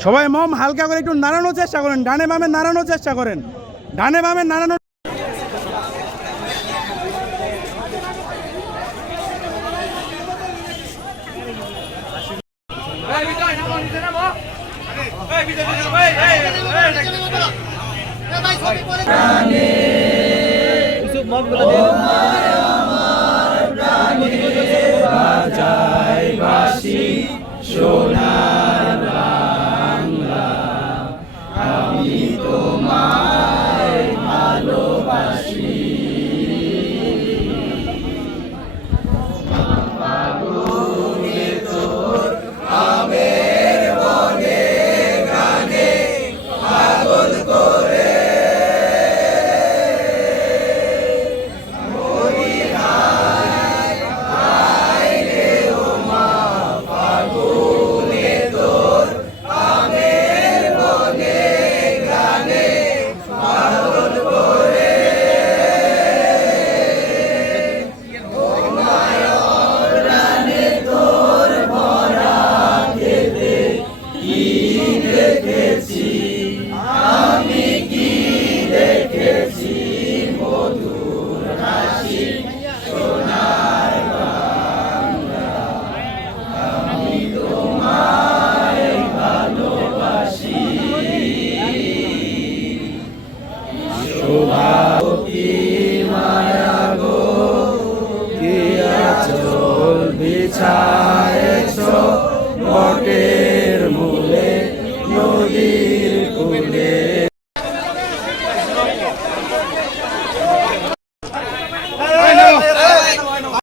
সবাই মম হালকা করে একটু নাড়ানোর চেষ্টা করেন ডানে বামে নাড়ানোর চেষ্টা করেন ডানে বামে নাড়ানোর Cristo. বিছায়েছ বটে